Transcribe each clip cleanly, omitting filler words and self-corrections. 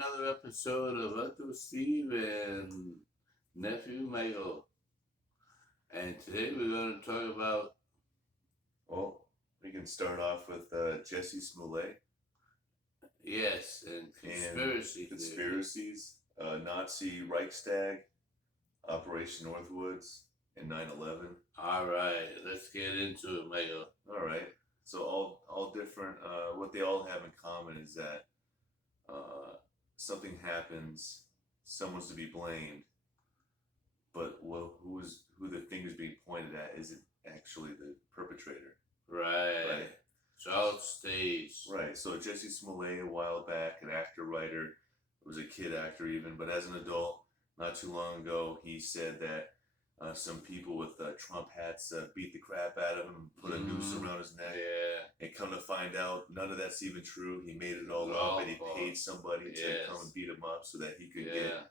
another episode of Uncle Steve and Nephew Michael. And today we're going to talk about. Well, we can start off with Jessie Smollett. Yes, and conspiracies, Nazi Reichstag, Operation Northwoods, and 9/11. All right, let's get into it, Michael. All right. So all different. What they all have in common is that something happens, someone's to be blamed, but who the finger's being pointed at isn't actually the perpetrator. Right. Child stage. Right. So Jessie Smollett, a while back, an actor, writer, was a kid actor even, but as an adult, not too long ago, he said that some people with Trump hats beat the crap out of him, put a noose around his neck. Yeah. And come to find out, none of that's even true. He made it all up, and he paid somebody to come and beat him up so that he could get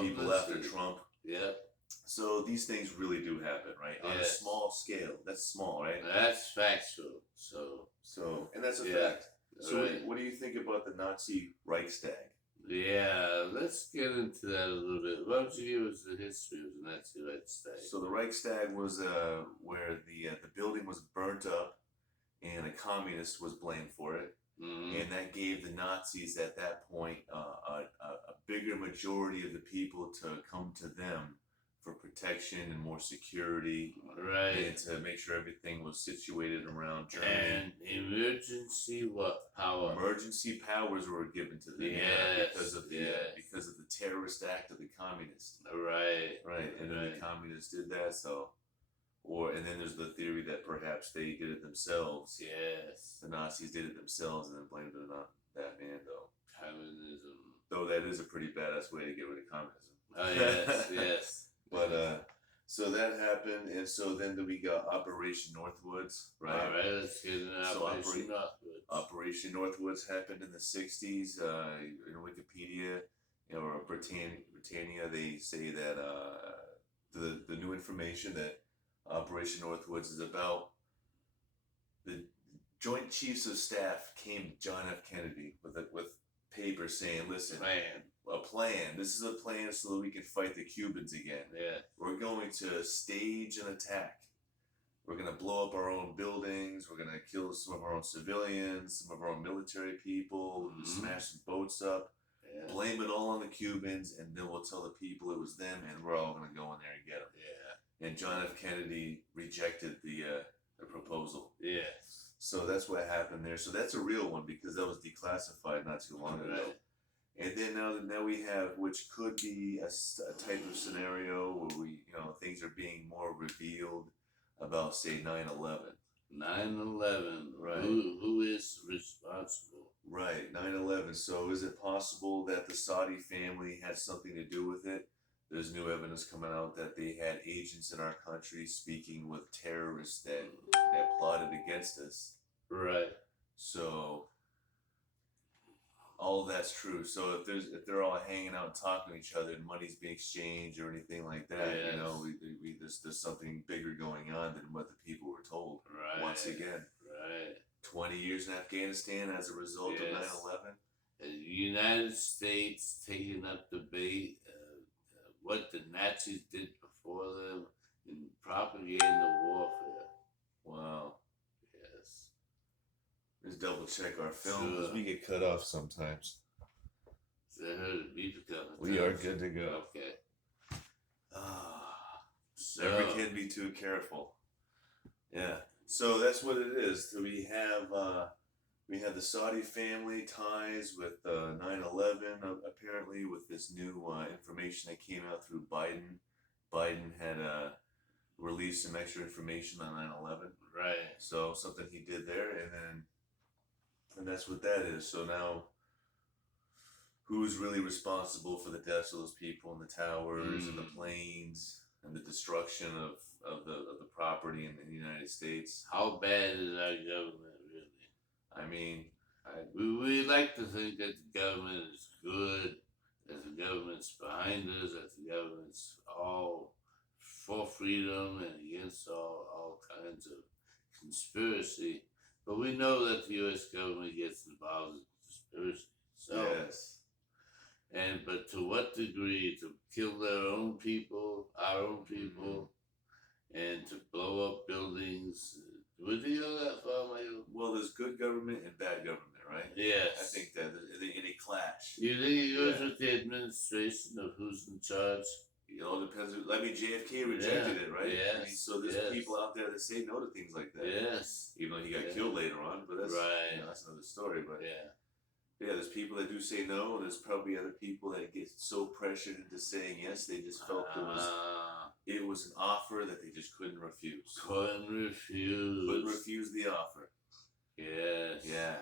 people after Trump. Yep. So these things really do happen, right? On a small scale. That's small, right? That's factual. And that's a fact. So what do you think about the Nazi Reichstag? Yeah, let's get into that a little bit. Why don't you give us the history of the Nazi Reichstag? So the Reichstag was where the building was burnt up, and a communist was blamed for it, and that gave the Nazis at that point a bigger majority of the people to come to them for protection and more security, right? And to make sure everything was situated around Germany. And emergency power? Emergency powers were given to them, because of the terrorist act of the communists. Right. And then the communists did that. And then there's the theory that perhaps they did it themselves. Yes. The Nazis did it themselves and then blamed it on that man, though. Communism. Though that is a pretty badass way to get rid of communism. Oh, yes. But so that happened, and so then we got Operation Northwoods, right? All right, let's get into Operation Northwoods. Operation Northwoods happened in the 60s. In Wikipedia, or Britannia, they say that the new information that Operation Northwoods is about. The Joint Chiefs of Staff came to John F. Kennedy with paper saying, "Listen, a plan. This is a plan so that we can fight the Cubans again. Yeah. We're going to stage an attack. We're going to blow up our own buildings. We're going to kill some of our own civilians, some of our own military people, smash some boats up, blame it all on the Cubans, and then we'll tell the people it was them, and we're all going to go in there and get them." Yeah. And John F. Kennedy rejected the proposal. Yes. So that's what happened there. So that's a real one because that was declassified not too long ago. And then now we have, which could be a type of scenario where things are being more revealed about, say, 9/11. 9/11. Right. Who is responsible? Right, 9/11. So is it possible that the Saudi family had something to do with it? There's new evidence coming out that they had agents in our country speaking with terrorists that plotted against us. Right. So all of that's true. So if they're all hanging out and talking to each other and money's being exchanged or anything like that, there's something bigger going on than what the people were told. Right. Once again. Right. 20 years in Afghanistan as a result of 9/11. The United States taking up debate what the Nazis did before them in propaganda warfare. Wow. Yes. Let's double check our film because we get cut off sometimes. So I heard the beep coming. We are good to go. Okay. Never can be too careful. Yeah. So that's what it is. So we have the Saudi family ties with 9/11, apparently, with this new information that came out through Biden. Biden had released some extra information on 9/11. Right. So something he did there, and that's what that is. So now, who's really responsible for the deaths of those people in the towers and the planes and the destruction of the property in the United States? How bad is our government, really? I mean, we like to think that the government is good, that the government's behind us, that the government's all for freedom and against all kinds of conspiracy. But we know that the U.S. government gets involved in conspiracy. So yes. degree to kill their own people, our own people, and to blow up buildings. Would you go that far, Michael? Well, there's good government and bad government, right? Yes. I think that they clash. You think it goes with the administration of who's in charge? It all depends. I mean, JFK rejected it, right? Yes. I mean, so there's people out there that say no to things like that. Yes. Even though he got killed later on, but that's that's another story. But yeah, there's people that do say no, and there's probably other people that get so pressured into saying yes, they just felt it was an offer that they just couldn't refuse. Couldn't refuse the offer. Yes. Yeah.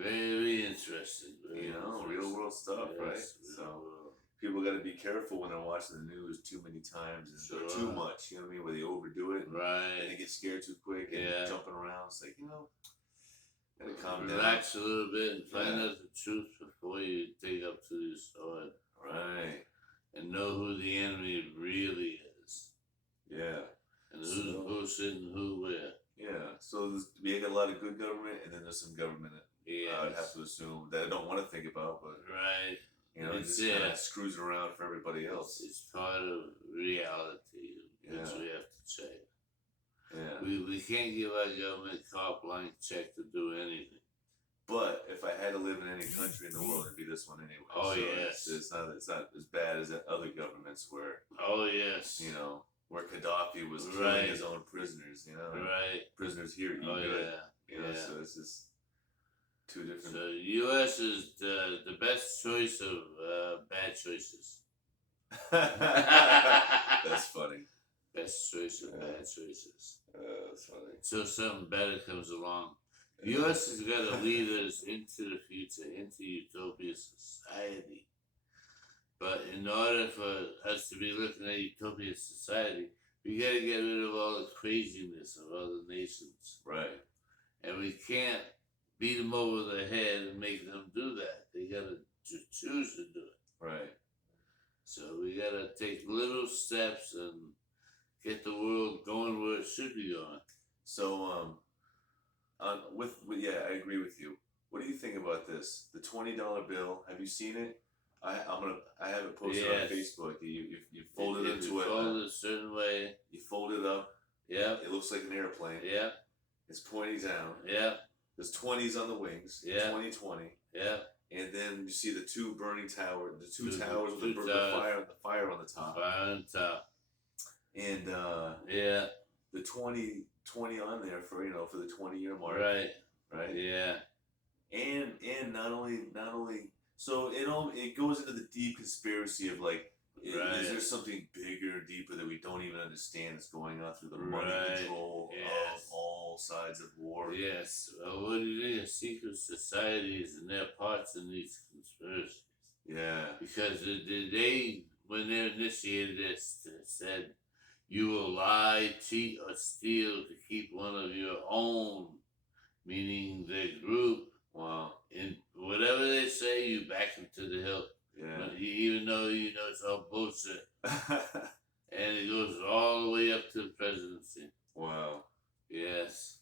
Very interesting. Real world stuff, right? So people got to be careful when they're watching the news too many times and too much. You know what I mean? Where they overdo it, and they get scared too quick and jumping around. It's like gotta calm down. Relax a little bit and find out the truth before you take up to your sword. Right. And know who the enemy really is. Yeah. And who's sitting who where. Yeah. So we got a lot of good government, and then there's some government that I would have to assume that I don't want to think about, but it just kind of screws around for everybody else. It's part of reality, which we have to check. Yeah. We can't give our government carte blanche check to do anything. But if I had to live in any country in the world, it'd be this one anyway. Oh, so yes. It's not as bad as other governments where. Oh, yes. Where Gaddafi was killing his own prisoners. Right. Prisoners here eat good. So it's just two different. So U.S. is the best choice of bad choices. That's funny. Best choice of bad choices. That's funny. So something better comes along. U.S. has got to lead us into the future, into utopia society. But in order for us to be looking at utopia society, we got to get rid of all the craziness of other nations. Right. And we can't beat them over the head and make them do that. They got to choose to do it. Right. So we got to take little steps and get the world going where it should be going. So, I agree with you. What do you think about this? The $20 bill. Have you seen it? I have it posted on Facebook. You fold it into it. Fold it a certain way. You fold it up. Yeah. It looks like an airplane. Yeah. It's pointy down. Yeah. There's 20s on the wings. Yeah. 2020. Yeah. And then you see the two burning towers. The two towers with the fire on the top. Fire on the top. And the 20 on there for the 20-year mark. Right. Yeah. And not only so it goes into the deep conspiracy of is there something bigger, deeper that we don't even understand that's going on through the money control of all sides of war? Yes. Well, what do you think of secret societies and their parts in these conspiracies? Yeah. Because they, when they initiated this, said, you will lie, cheat, or steal to keep one of your own, meaning the group. Wow. And whatever they say, you back them to the hilt. Yeah. Even though it's all bullshit. And it goes all the way up to the presidency. Wow. Yes.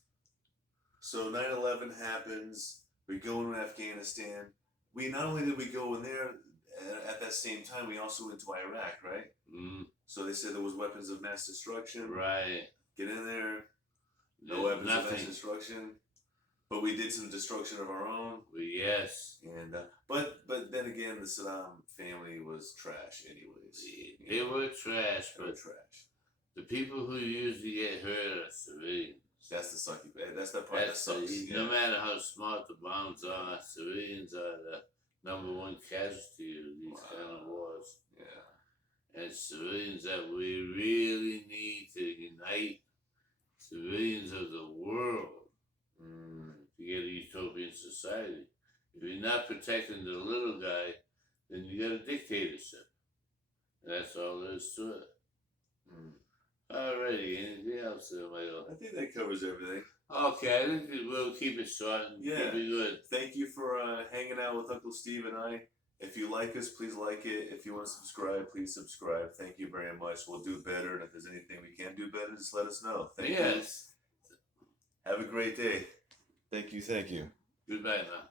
So 9/11 happens. We go into Afghanistan. Not only did we go in there at that same time, we also went to Iraq, right? Mm. So they said there was weapons of mass destruction. Right. Get in there. No weapons of mass destruction. But we did some destruction of our own. Yes. And but then again, the Saddam family was trash, anyways. They were trash. They were trash. The people who usually get hurt are civilians. That's the sucky. That's the part that sucks. No matter how smart the bombs are, civilians are the number one casualty of these kind of wars. Yeah. And civilians that we really need to unite, civilians of the world. To get a utopian society. If you're not protecting the little guy, then you got a dictatorship. And that's all there is to it. Alrighty, anything else there, Michael? I think that covers everything. Okay, I think we'll keep it short and keep it good. Thank you for hanging out with Uncle Steve and I. If you like us, please like it. If you want to subscribe, please subscribe. Thank you very much. We'll do better, and if there's anything we can do better, just let us know. Thank you. Have a great day. Thank you. Goodbye now.